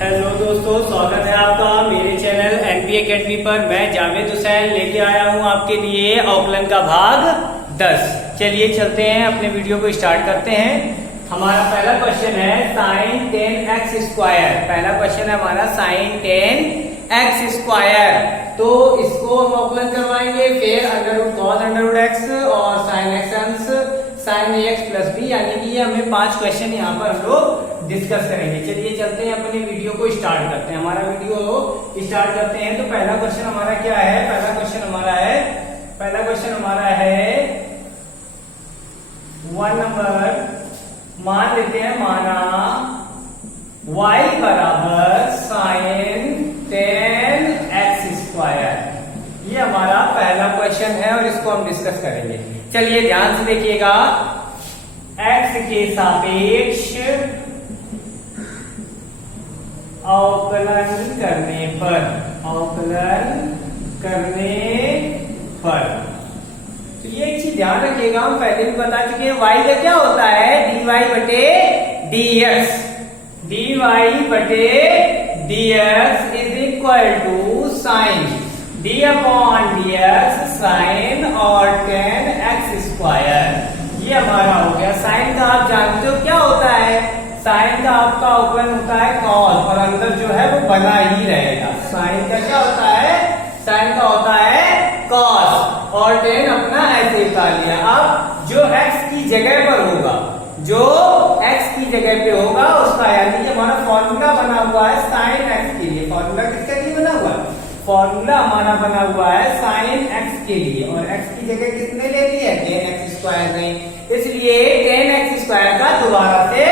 Hello दोस्तों, स्वागत है आपका मेरे चैनल एनपी एकेडमी पर। मैं जावेद हुसैन लेके आया हूं आपके लिए औकलन का भाग 10। चलिए चलते हैं, अपने वीडियो को स्टार्ट करते हैं। हमारा पहला क्वेश्चन है साइन 10x स्क्वायर। पहला क्वेश्चन है हमारा साइन 10x स्क्वायर। तो इसको हम औकलन करवाएंगे, फिर under root cos under root x और साइन एक्स अंश साइन एक्स प्लस बी, यानी कि हमें 5 क्वेश्चन यहाँ पर हम लोग डिस्कस करेंगे। चलिए चलते हैं, अपने वीडियो को स्टार्ट करते हैं। हमारा वीडियो स्टार्ट करते हैं। तो पहला क्वेश्चन हमारा क्या है? पहला क्वेश्चन हमारा है 1 नंबर। मान लेते हैं, माना y बराबर साइन 10x स्क्वायर। ये हमारा पहला क्वेश्चन है और इसको हम डिस्कस करेंगे। चलिए ध्यान से देखिएगा। x के सापेक्ष अवकलन करने पर तो ये एक चीज ध्यान रखिएगा, हम पहले भी बता चुके हैं, y का क्या होता है? dy बटे dx। dy बटे dx is equal to sine d upon dx sine और 10x स्क्वायर। ये हमारा हो गया। साइन का आप जानते हो क्या होता है? साइन का आपका अवकलन होता है कॉस, और अंदर जो है वो बना ही रहेगा। साइन का क्या होता है? साइन का होता है कॉस, और 10 अपना ऐसे उतार लिया। अब जो x की जगह पर होगा, जो x की जगह पे होगा उसका, यानी कि हमारा फॉर्मूला बना हुआ है साइन x के लिए। फॉर्मूला किसके लिए बना हुआ है? फॉर्मूला हमारा बना हुआ है साइन x के लिए, और x की जगह किसने ले ली है? 10x स्क्वायर ने। इसलिए 10x स्क्वायर का दोबारा से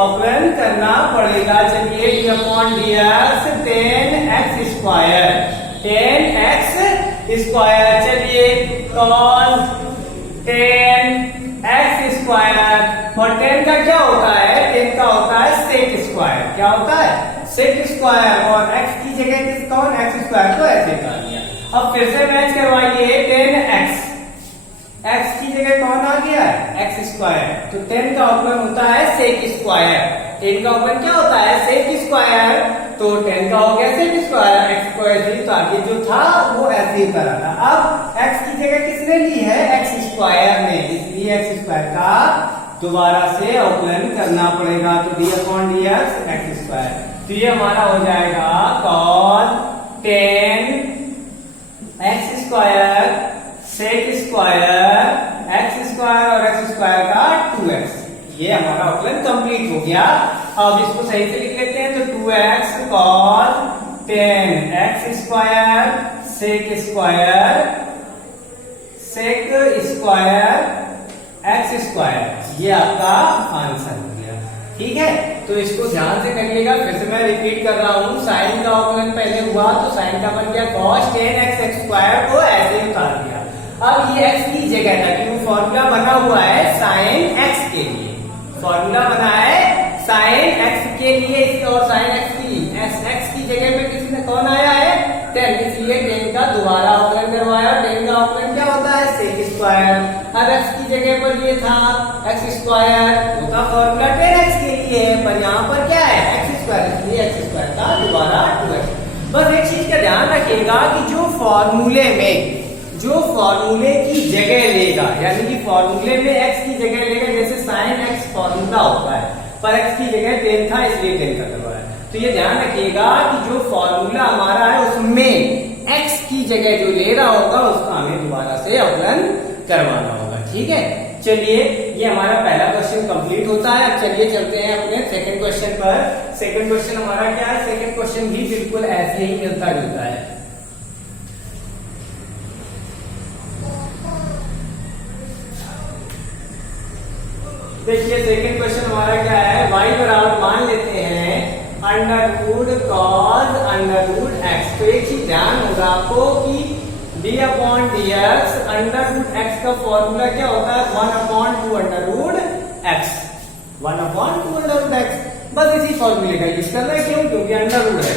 अवकलन करना पड़ेगा। चलिए d upon dx 10x square, 10x square. चलिए cos 10x स्क्वायर, और 10 का क्या होता है? 10 का होता है सेक स्क्वायर। क्या होता है? Sec square. और x की जगह किस कौन? x स्क्वायर को ऐसे कर दिया। अब फिर से मैच करवाइए 10x, x की जगह कौन आ गया है? x square. तो 10 का अवकलन होता है सेक स्क्वायर। 10 का अवकलन क्या होता है? Sec square. तो 10 का हो गया सेक स्क्वायर, x को ऐसे ही, तो आगे जो था वो ऐसे ही करा था। अब x की जगह किसने ली है? x स्क्वायर ने। इसलिए x स्क्वायर का दोबारा से अवकलन करना पड़ेगा। तो d upon dx x square. तो ये हमारा हो जाएगा cos 10x square sec square x square और x स्क्वायर का 2x। ये हमारा अवकलन कंप्लीट हो गया। अब इसको सही से लिख लेते हैं। तो 2x cos 10x square sec square x square. ये आपका आंसर हो गया। ठीक है, तो इसको ध्यान से करिएगा। फिर से मैं रिपीट कर रहा हूं, साइन का अवकलन पहले हुआ तो साइन का बन गया cos 10x स्क्वायर को ऐसे उतार दिया। अब ये x की जगह था, क्योंकि फॉर्मूला बना हुआ है साइन x के लिए। फॉर्मूला बना है साइन x के लिए, और साइन x की x की जगह पे किसने कौन आया है? 10। इसलिए 10 का दोबारा अवकलन करवाया। 10 का अवकलन क्या होता है? Sec square. अब x की जगह पर ये था x स्क्वायर, उसका फॉर्मूला 10x के लिए है, पर यहाँ पर क्या है? x square. इसलिए x स्क्वायर का दोबारा 2x। बस एक चीज का ध्यान रखिएगा कि जो फॉर्मूले की जगह लेगा, यानी कि फॉर्मूले में x की जगह लेगा, जैसे साइन x फॉर्मूला होता है, पर x की जगह 10 था इसलिए 10 का करवाया। तो ये ध्यान रखिएगा कि जो फॉर्मूला हमारा है उसमें x की जगह जो ले रहा होगा उसका हमें दोबारा से अवकलन करवाना होगा। ठीक है, चलिए ये हमारा पहला क्वेश्चन कंप्लीट होता है। अब चलिए चलते हैं अपने सेकंड क्वेश्चन पर। सेकंड क्वेश्चन हमारा क्या है? सेकंड क्वेश्चन भी बिल्कुल ऐसे ही मिलता जुलता है। देखिए सेकंड क्वेश्चन हमारा क्या है? y बराबर मान लेते हैं under root cos under root x. तो एक चीज ध्यान होगा आपको कि d upon dx under root x का फॉर्मूला क्या होता है? 1 upon 2 under root x. 1 upon 2 under root x. बस इसी फॉर्मूले का यूज कर रहे हैं। क्यों? क्योंकि अंडर रूट है।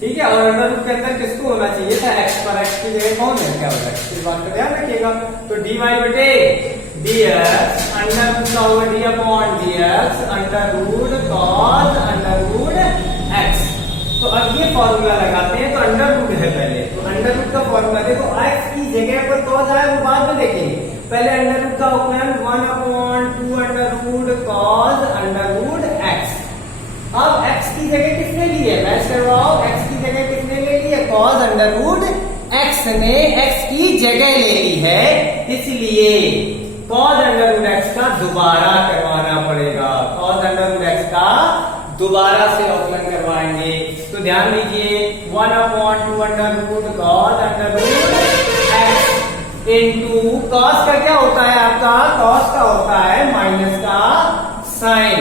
ठीक है, और अंडर रूट के अंदर किसको होना चाहिए था? x पर। x की जगह कौन है? क्या होता है? इस बात का ध्यान रखिएगा। तो dy बटे dx अंडर रूट का होगा d upon dx under root cos under root x। Formula लगाते हैं तो अंडर रूट है पहले, तो अंडर रूट का फॉर्मूला देखो, x की जगह पर कॉस आया वो बाद में देखेंगे, पहले अंडर रूट का अवकलन 1/2 under root cos under root x। अब x की जगह किसने ली है, मैच करवाओ, x की जगह किसने ले ली है, कॉस अंडर रूट x ने x की जगह ले ली है, इसलिए कॉस अंडर रूट x का दोबारा करवाना पड़ेगा, कॉस अंडर रूट x का दोबारा से अवकलन करवाएंगे। तो ध्यान दीजिए 1/2 under root cos under root x into cos का क्या होता है आपका, कॉस का होता है माइनस का साइन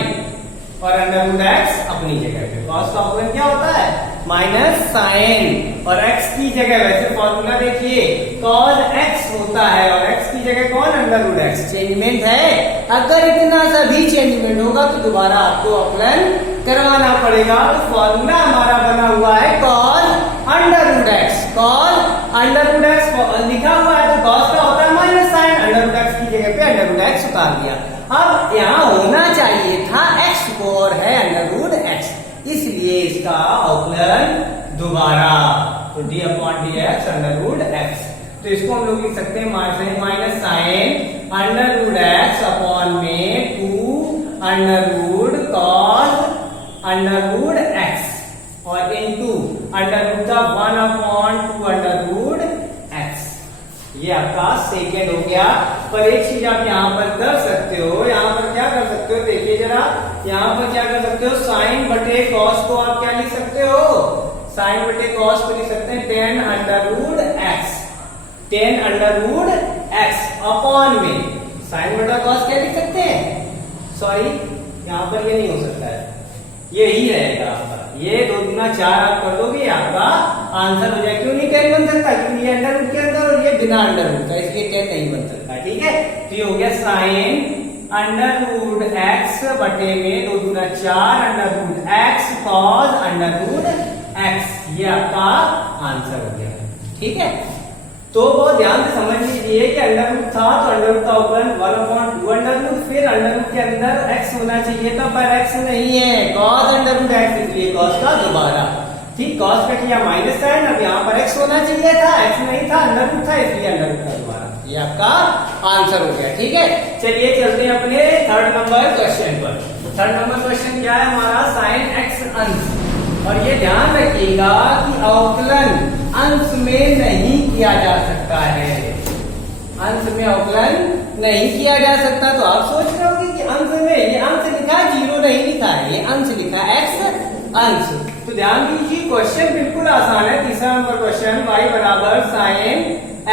और अंडर रूट x अपनी जगह पे, कॉस का अवकलन क्या होता है माइनस साइन और x की जगह वैसे फॉर्मूला देखिए कॉस x होता है और x की जगह कौन अंडर रूट x, चेंजमेंट है, अगर इतना सा भी चेंजमेंट होगा तो दोबारा आपको अवकलन करवाना पड़ेगा। तो फॉर्मूला हमारा बना हुआ है cos under root x, cos under root x लिखा हुआ है तो कॉस का होता है minus sine, under root x की जगह पे अंडर रूट x उतार दिया। अब यहाँ होना चाहिए था x और है अंडर रूट x, इसलिए इसका अवकलन दोबारा, तो d/dx अंडर रूट x, तो इसको हम लोग लिख सकते हैं minus sine under root x upon में 2 under root cos under root x और इनटू अंडर रूट का 1/2 अंडर रूट x, ये आपका सेकेंड हो गया। पर एक चीज आप यहाँ पर कर सकते हो, यहाँ पर क्या कर सकते हो देखिए जरा, यहाँ पर क्या कर सकते हो, साइन बटे कॉस को आप क्या लिख सकते हो, साइन बटे कॉस को लिख सकते हैं 10 under root x, 10 under root x upon में साइन बटा कॉस क्या लिख सकते हैं, सॉरी यहाँ पर ये नहीं हो सकता है, यही रहेगा आपका, ये 2 गुना 4 आप कर दोगे आपका आंसर हो जाएगा। क्यों नहीं 10 बन सकता, क्योंकि ये अंडर रूट के अंदर और ये बिना अंडर रूट का, इसलिए 10 नहीं बन सकता, ठीक है। तो ये हो गया साइन अंडर रूट x बटे में 2 गुना 4 under root x cos under root x, ये आपका आंसर हो गया, ठीक है। तो बहुत ध्यान से समझ लीजिए कि अंडर रूट था तो अंडर रूट का अवकलन 1/2 अंडर रूट, फिर अंडर रूट के अंदर x होना चाहिए था पर x नहीं है, cos अंडर रूट x, इसलिए cos का दोबारा, ठीक, cos का किया माइनस साइन, अब यहाँ पर x होना चाहिए था, x नहीं था अंडर रूट था, इसलिए अंडर रूट का दोबारा, ये आपका आंसर हो गया, ठीक है। चलिए चलते हैं अपने थर्ड नंबर क्वेश्चन पर। थर्ड नंबर क्वेश्चन क्या है हमारा, साइन x अंश, और ये ध्यान रखिएगा कि अवकलन अंश में नहीं किया जा सकता है, अंश में अवकलन नहीं किया जा सकता। तो आप सोच रहे होंगे कि अंश में, ये अंश लिखा है, जीरो नहीं लिखा है, ये अंश लिखा है x अंश। तो ध्यान दीजिए क्वेश्चन बिल्कुल आसान है, तीसरा नंबर क्वेश्चन, y बराबर साइन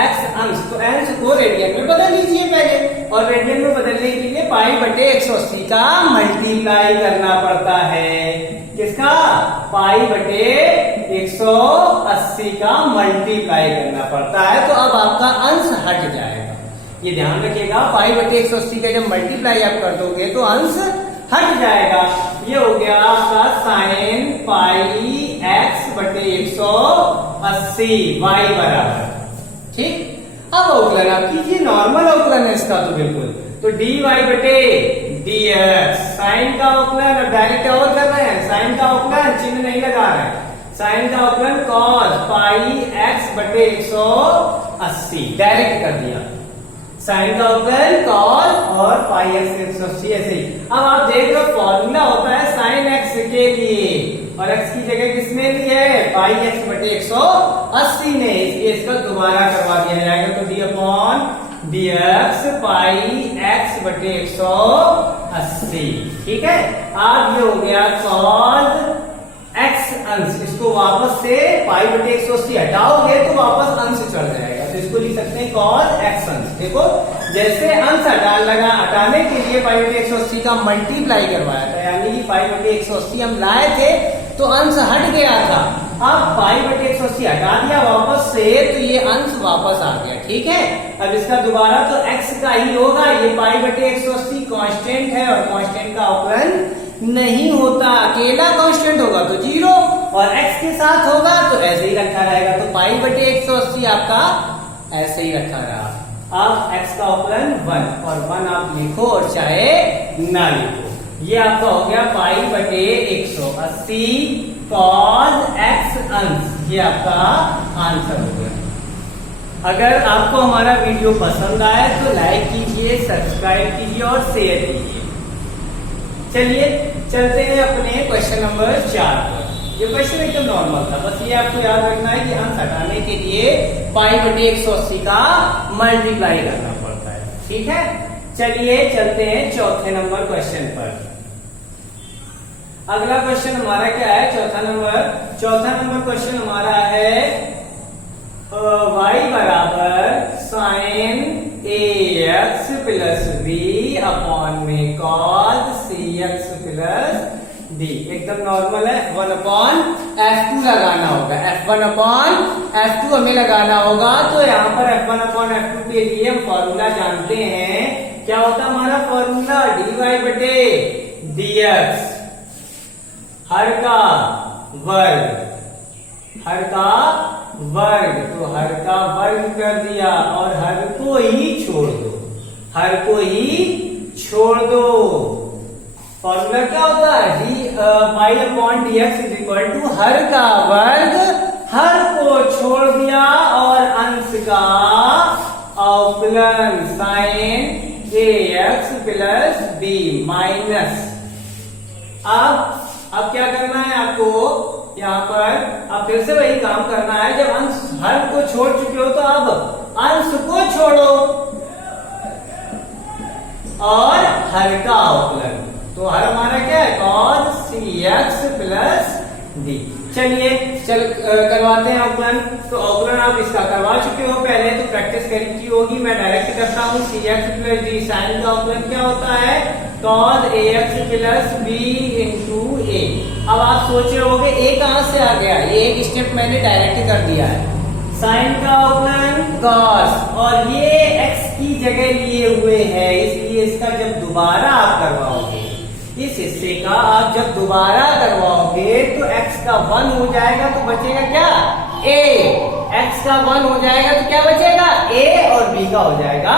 x अंश, तो अंश को रेडियन में बदल लीजिए पहले, और रेडियन में बदलने के लिए पाई बटे 180 का मल्टीप्लाई करना पड़ता है, किसका, पाई बटे 180 का मल्टीप्लाई करना पड़ता है, तो अब आपका अंश हट जाएगा, ये ध्यान रखिएगा, पाई बटे 180 का जब मल्टीप्लाई आप कर दोगे तो अंश हट जाएगा। ये हो गया आपका साइन पाई x बटे 180 y बराबर, ठीक। अब अवकलन आप कीजिए, नॉर्मल अवकलन है इसका तो बिल्कुल, तो dy बटे dx, साइन का अवकलन, अब डायरेक्ट और कर रहे हैं, साइन का अवकलन चिन्ह नहीं लगा रहे हैं, साइन का अवकलन cos पाई x बटे 180 डायरेक्ट कर दिया, साइन का अवकलन cos और पाई x 180 ऐसे ही। अब आप देख रहे हो फॉर्मूला होता है साइन x के लिए और x की जगह किसने ली है, पाई x बटे 180 ने, इसलिए इसका दोबारा करवा दिया जाएगा, तो d/dx पाई x बटे 180, ठीक है। अब ये हो गया cos x अंश, इसको वापस से पाई बटे 180 हटाओगे तो वापस अंश चढ़ जाएगा, तो इसको लिख सकते हैं cos x अंश। देखो जैसे अंश हटाने के लिए पाई बटे 180 का मल्टीप्लाई करवाया था, यानी कि पाई बटे 180 हम लाए थे तो अंश हट गया था, अब पाई बटे 180 हटा दिया वापस से तो ये अंश वापस आ गया, ठीक है। अब इसका दोबारा तो x का ही होगा, ये पाई बटे 180 कांस्टेंट है और कांस्टेंट का अवकलन नहीं होता, अकेला कांस्टेंट होगा तो 0 और x के साथ होगा तो ऐसे ही रखा रहेगा, तो पाई बटे 180 आपका ऐसे ही रखा रहा। अब x का अवकलन 1 और 1 आप लिखो और चाहे ना लिखो, ये आपका हो गया पाई बटे 180 कॉज एक्स अंश, ये आपका आंसर हो गया। अगर आपको हमारा वीडियो पसंद आए तो लाइक कीजिए, सब्सक्राइब कीजिए और शेयर कीजिए। चलिए चलते हैं अपने क्वेश्चन नंबर 4 पर। ये क्वेश्चन एकदम नॉर्मल था, बस ये आपको याद रखना है कि अंश हटाने के लिए पाई बटे 180 का मल्टीप्लाई करना पड़ता है। ठीक है, चलिए चलते हैं चौथे नंबर क्वेश्चन पर। अगला क्वेश्चन हमारा क्या है? चौथा नंबर क्वेश्चन हमारा है y बराबर sine ax plus b upon में कॉस cx प्लस d। एकदम नॉर्मल है। F1/F2 लगाना होगा। F1/F2 हमें लगाना होगा। तो यहाँ पर F1/F2 के लिए हम फॉर्मूला जानते हैं। क्या होता है हमारा फॉर्मूला? dy बटे dx, हर का वर्ग, हर का वर्ग। तो हर का वर्ग कर दिया और हर को ही छोड़ दो, हर को ही छोड़ दो। फॉर्मूला क्या होता है? y upon dx is equal to हर का वर्ग, हर को छोड़ दिया और अंश का अवकलन sine ax plus b minus. अब क्या करना है आपको? यहाँ पर अब फिर से वही काम करना है। जब अंश हर को छोड़ चुके हो तो अब अंश को छोड़ो और हर का अवकलन। तो हर हमारा क्या है? cos cx plus d। चलिए करवाते हैं अवकलन। तो अवकलन आप इसका करवा चुके हो पहले, तो प्रैक्टिस की होगी। मैं डायरेक्ट करता हूँ। cx प्लस d, साइन का अवकलन क्या होता है? cos ax plus b into a। अब आप सोच रहे होगे a कहां से आ गया? ये एक स्टेप मैंने डायरेक्ट कर दिया है। साइन का अवकलन cos, और ये x की जगह लिए हुए है, इसलिए इसका जब दोबारा आप करवाओगे, इस हिस्से का आप जब दोबारा करवाओगे तो x का 1 हो जाएगा। तो बचेगा क्या? a। x का 1 हो जाएगा तो क्या बचेगा? a और b का हो जाएगा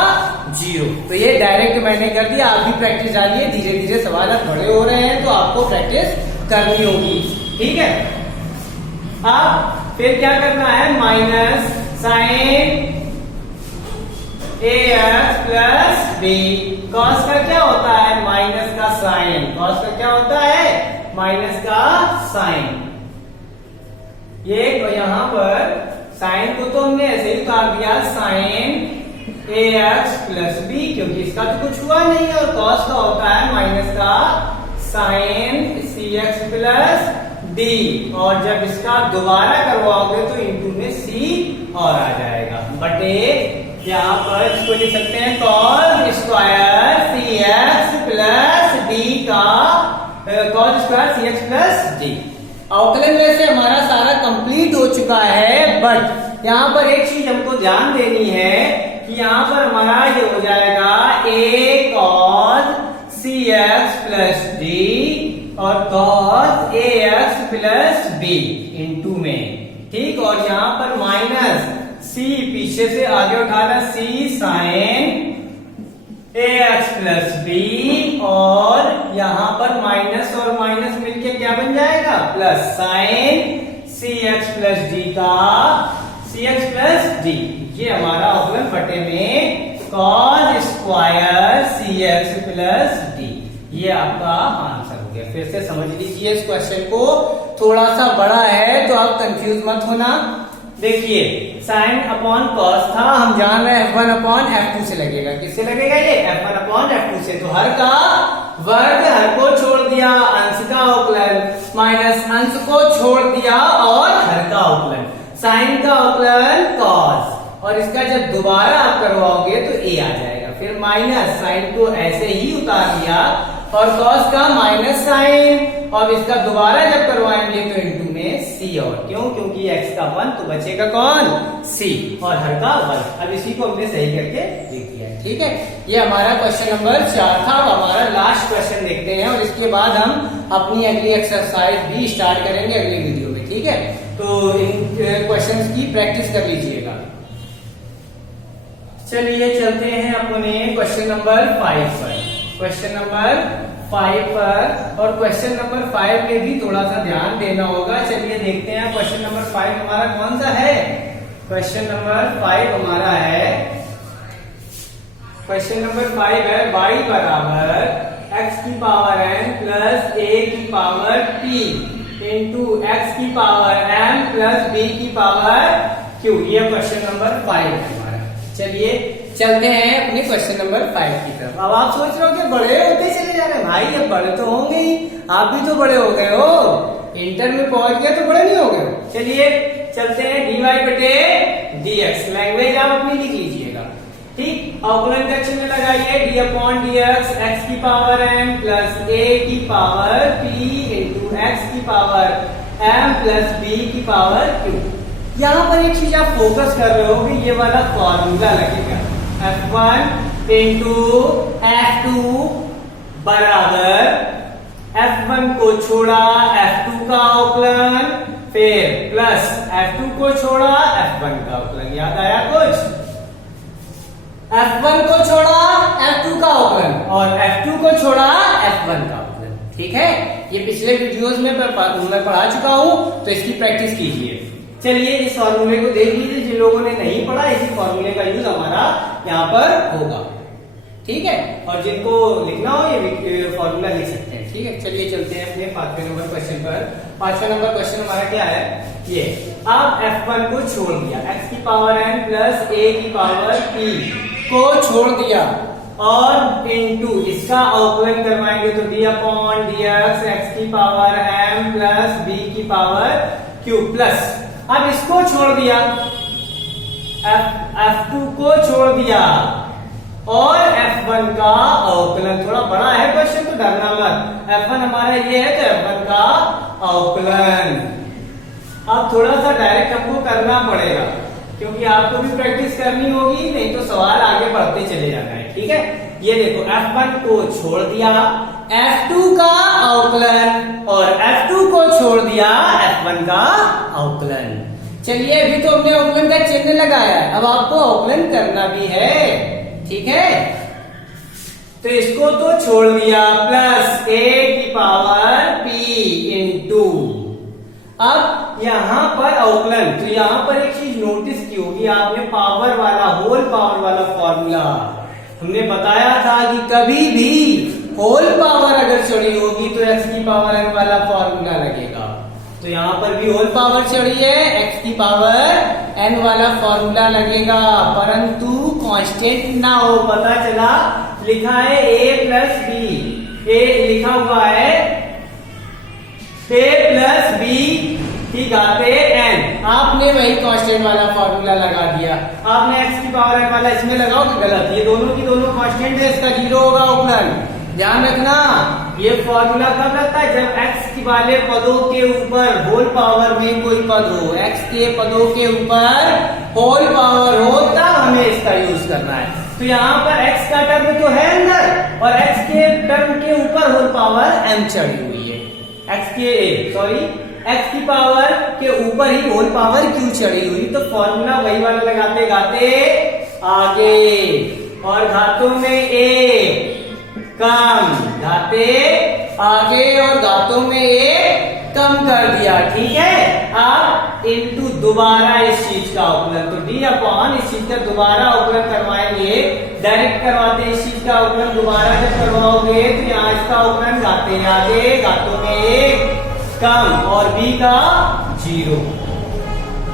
0। तो ये डायरेक्ट मैंने कर दिया। आप भी प्रैक्टिस डालिए, धीरे धीरे सवाल बड़े हो रहे हैं तो आपको प्रैक्टिस करनी होगी। ठीक है, अब फिर क्या करना है? Minus sine ax plus b। Cos का क्या होता है? माइनस का साइन। कॉस का क्या होता है? माइनस का साइन। ये यहां पर साइन को तो हमने ऐसे ही उतार दिया, साइन ax प्लस b, क्योंकि इसका तो कुछ हुआ नहीं है। और कॉस का होता है माइनस का साइन cx प्लस d। और जब इसका दोबारा करवाओगे तो इंटू में c और आ जाएगा बटे, यहाँ पर इसको लिख सकते हैं cos square cx plus d का cos square cx plus d। अवकलन में से हमारा सारा कंप्लीट हो चुका है, बट यहाँ पर एक चीज हमको ध्यान देनी है कि यहाँ पर हमारा ये हो जाएगा a cos cx plus d और cos ax plus b into में। ठीक, और यहाँ पर माइनस c, पीछे से आगे उठाना, c sine ax plus b, और यहाँ पर माइनस और माइनस मिलके क्या बन जाएगा? Plus sign cx plus d का cx प्लस d। ये हमारा अवकलन बटे में cos square cx plus d। ये आपका आंसर हो गया। फिर से समझ लीजिए इस क्वेश्चन को, थोड़ा सा बड़ा है तो आप कंफ्यूज मत होना। देखिए साइन अपॉन कॉस था, हम जान रहे हैं F1/F2 से लगेगा। किससे लगेगा? ये F1/F2 से। तो हर का वर्ग, हर को छोड़ दिया, अंश का अवकलन माइनस अंश को छोड़ दिया और हर का अवकलन, साइन का अवकलन कॉस, और इसका जब दोबारा आप करवाओगे तो a आ जाएगा। फिर माइनस साइन को ऐसे ही उतार दिया और कॉस का माइनस साइन, और इसका दोबारा जब करवाएंगे तो इंटू में c। और क्यों? क्योंकि x का 1 तो बचेगा कौन? c, और हर का 1। अब इसी को हमने सही करके लिख दिया है। ठीक है, ये हमारा क्वेश्चन नंबर 4 था। अब हमारा लास्ट क्वेश्चन देखते हैं और इसके बाद हम अपनी अगली एक्सरसाइज भी स्टार्ट करेंगे अगली वीडियो में। ठीक है, तो इन क्वेश्चंस की प्रैक्टिस कर लीजिएगा। चलिए चलते हैं अपने क्वेश्चन नंबर 5 पर। क्वेश्चन नंबर 5 पर, और क्वेश्चन नंबर 5 में भी थोड़ा सा ध्यान देना होगा। चलिए देखते हैं क्वेश्चन नंबर 5 हमारा कौन सा है। क्वेश्चन नंबर 5 हमारा है, क्वेश्चन नंबर 5 है y बराबर x की पावर n प्लस a की पावर p इंटू x की पावर m प्लस b की पावर q। ये क्वेश्चन नंबर 5 है हमारा। चलिए चलते हैं अपने क्वेश्चन नंबर 5 की तरफ। अब आप सोच रहे हो कि बड़े होते चले जा रहे हैं। भाई अब बड़े तो होंगे ही, आप भी तो बड़े हो गए हो, इंटर में पहुंच गए तो बड़े नहीं हो गए। चलिए चलते हैं, dy बटे dx लैंग्वेज आप अपनी लिख लीजिएगा, ठीक। अवकलन का चिन्ह लगाइए, d अपॉन dx x की पावर n प्लस a की पावर p इंटू x की पावर m प्लस b की पावर q। यहाँ पर एक चीज आप फोकस कर रहे हो कि ये वाला फॉर्मूला लगेगा, f1 इंटू f2 बराबर f1 को छोड़ा f2 का अवकलन, फिर प्लस f2 को छोड़ा f1 का अवकलन। याद आया कुछ? f1 को छोड़ा f2 का अवकलन और f2 को छोड़ा f1 का अवकलन, ठीक है। ये पिछले वीडियोस में मैं पढ़ा चुका हूं, तो इसकी प्रैक्टिस कीजिए। चलिए इस फॉर्मूले को देख लीजिए, जिन लोगों ने नहीं पढ़ा इसी फॉर्मूले का यूज हमारा यहाँ पर होगा, ठीक है। और जिनको लिखना हो ये फॉर्मूला लिख सकते हैं, ठीक है। चलिए चलते हैं अपने 5वें नंबर क्वेश्चन पर। 5वां नंबर क्वेश्चन हमारा क्या है, ये आप f1 को छोड़ दिया, x की पावर n प्लस a की पावर p को छोड़ दिया और इनटू इसका अवकलन करवाएंगे तो d अपॉन dx x की पावर m प्लस b की पावर q प्लस, अब इसको छोड़ दिया, f2 को छोड़ दिया और f1 का अवकलन। थोड़ा बड़ा है क्वेश्चन तो डरना मत, f1 हमारा ये है तो f1 का अवकलन। अब थोड़ा सा डायरेक्ट हमको करना पड़ेगा क्योंकि आपको भी प्रैक्टिस करनी होगी, नहीं तो सवाल आगे बढ़ते चले जाना है, ठीक है। ये देखो f1 को छोड़ दिया, f2 का अवकलन और f2 को छोड़ दिया f1 का अवकलन। चलिए अभी तो हमने अवकलन का चिन्ह लगाया है, अब आपको अवकलन करना भी है, ठीक है। तो इसको तो छोड़ दिया प्लस a की पावर p इंटू, अब यहां पर अवकलन, तो यहां पर एक चीज नोटिस की होगी आपने, पावर वाला, होल पावर वाला फॉर्मूला हमने बताया था कि कभी भी होल पावर अगर चढ़ी होगी तो x की पावर n वाला फॉर्मूला लगेगा। तो यहाँ पर भी होल पावर चढ़ी है, x की पावर n वाला फॉर्मूला लगेगा, परंतु कांस्टेंट ना हो। पता चला लिखा है a प्लस b, a लिखा हुआ है a प्लस b की घाते n, आपने वही कांस्टेंट वाला फॉर्मूला लगा दिया। आपने x की पावर n वाला इसमें लगाओ कि गलत, ये दोनों की दोनों कांस्टेंट है, इसका 0 होगा अवकलन। ध्यान रखना, ये फॉर्मूला कब लगता है, जब x की वाले पदों के ऊपर होल पावर में कोई पद हो, x के पदों के ऊपर होल पावर हो, तब हमें इसका यूज करना है। तो यहाँ पर x का टर्म तो है अंदर और x के टर्म के ऊपर होल पावर m चढ़ी हुई है, x की पावर के ऊपर ही होल पावर q चढ़ी हुई। तो फॉर्मूला वही वाला लगाते गाते आगे, और घातों में a कम, घाते आगे और घातों में a कम कर दिया, ठीक है। अब इनटू दोबारा इस चीज का अवकलन, तो d अपॉन इस चीज का दोबारा अवकलन करवाएंगे, डायरेक्ट करवाते इस चीज का अवकलन, दोबारा जब करवाओगे तो यहाँ इसका अवकलन घाते आगे, घातों में a कम और b का 0,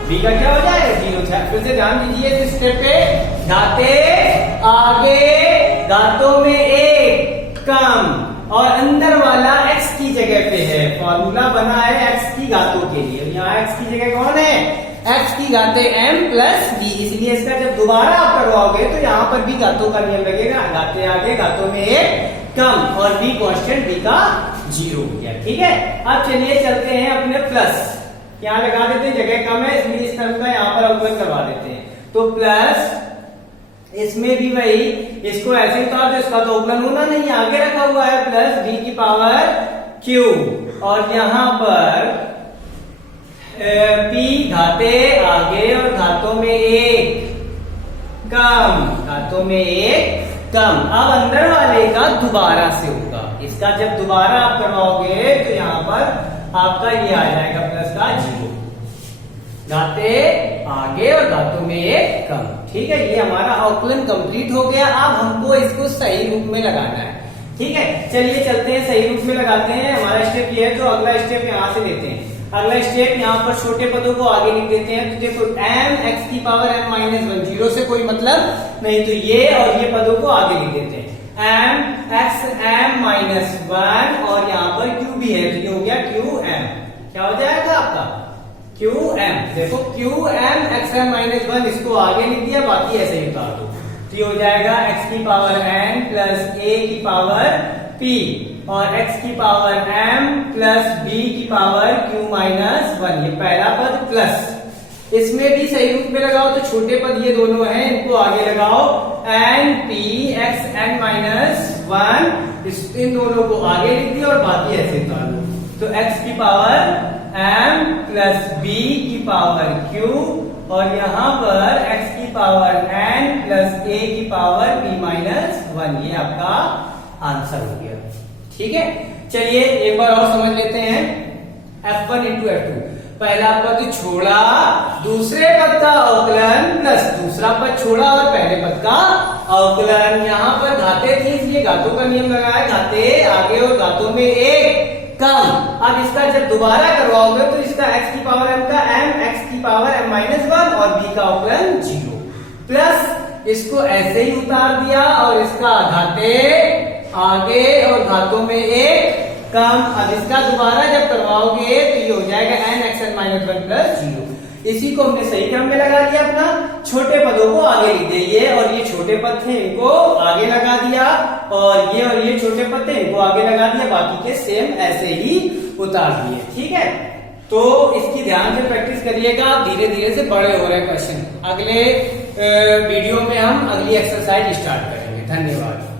b का क्या हो जाएगा 0। फिर से ध्यान दीजिए इस स्टेप पे, घाते आगे, घातों में a कम और अंदर वाला x की जगह पे है, फॉर्मूला बना है x की घातों के लिए। यहाँ x की जगह कौन है, x की घाते m प्लस b, इसलिए इसका जब दोबारा आप करवाओगे तो यहाँ पर भी घातों का नियम लगेगा, घाते आगे, घातों में a कम और b कांस्टेंट, b का 0 हो गया, ठीक है। अब चलिए चलते हैं अपने प्लस, यहाँ लगा देते हैं, जगह कम है इसलिए इस टर्म का यहाँ पर अवकलन करवा देते हैं। तो प्लस इसमें भी वही, इसको ऐसे ही उतार दो, इसका तो अवकलन होना नहीं, आगे रखा हुआ है प्लस b की पावर q, और यहाँ पर p घाते आगे और घातों में 1 कम, घातों में 1 कम। अब अंदर वाले का दोबारा से होगा, इसका जब दोबारा आप करवाओगे तो यहाँ पर आपका ये आ जाएगा प्लस का 0, घाते आगे और घातों में एक कम। ठीक है, ये हमारा अवकलन कंप्लीट हो गया। अब हमको इसको सही रूप में लगाना है। ठीक है, चलिए चलते हैं सही रूप में लगाते हैं। हमारा स्टेप ये है, तो अगला स्टेप यहाँ से लेते हैं। अगला स्टेप यहाँ पर छोटे पदों को आगे लिख देते हैं। तो देखो m x की पावर m माइनस 1, 0 से कोई मतलब नहीं, तो ये और ये पदों को आगे लिख देते हैं। m x m माइनस 1 और यहाँ पर q भी है, तो ये हो गया q m। क्या हो जाएगा आपका q m। देखो q m x m minus 1 इसको आगे लिख दिया, बाकी ऐसे ही उतार दो। तो ये हो जाएगा x की पावर n प्लस a की पावर p और x की पावर m प्लस b की पावर q माइनस 1। ये पहला पद प्लस, इसमें भी सही रूप में लगाओ तो छोटे पद ये दोनों हैं, इनको आगे लगाओ n p x n minus 1, इन दोनों को आगे लिख दिया और बाकी ऐसे उतार दो। तो x की पावर m प्लस b की पावर q और यहाँ पर x की पावर n प्लस a की पावर p माइनस 1, ये आपका आंसर हो गया। ठीक है, चलिए एक बार और समझ लेते हैं। f1 इंटू f2, पहला पद छोड़ा, दूसरे पद का अवकलन प्लस दूसरा पद छोड़ा और पहले पद का अवकलन। यहाँ पर घाते थी इसलिए घातों का नियम लगाया, घाते आगे और घातों में एक कम। अब इसका जब दोबारा करवाओगे तो इसका x की पावर m का m, x की पावर m माइनस 1 और b का अवकलन 0, प्लस इसको ऐसे ही उतार दिया और इसका घाते आगे और घातों में एक कम। अब इसका दोबारा जब करवाओगे तो ये हो जाएगा n x n minus 1 plus 0। इसी को हमने सही क्रम में लगा दिया अपना, छोटे पदों को आगे लिख दिए और ये छोटे पद थे इनको आगे लगा दिया और ये छोटे पद थे इनको आगे लगा दिया, बाकी के सेम ऐसे ही उतार दिए। ठीक है, तो इसकी ध्यान से प्रैक्टिस करिएगा, आप धीरे धीरे से बड़े हो रहे क्वेश्चन। अगले वीडियो में हम अगली एक्सरसाइज स्टार्ट करेंगे। धन्यवाद।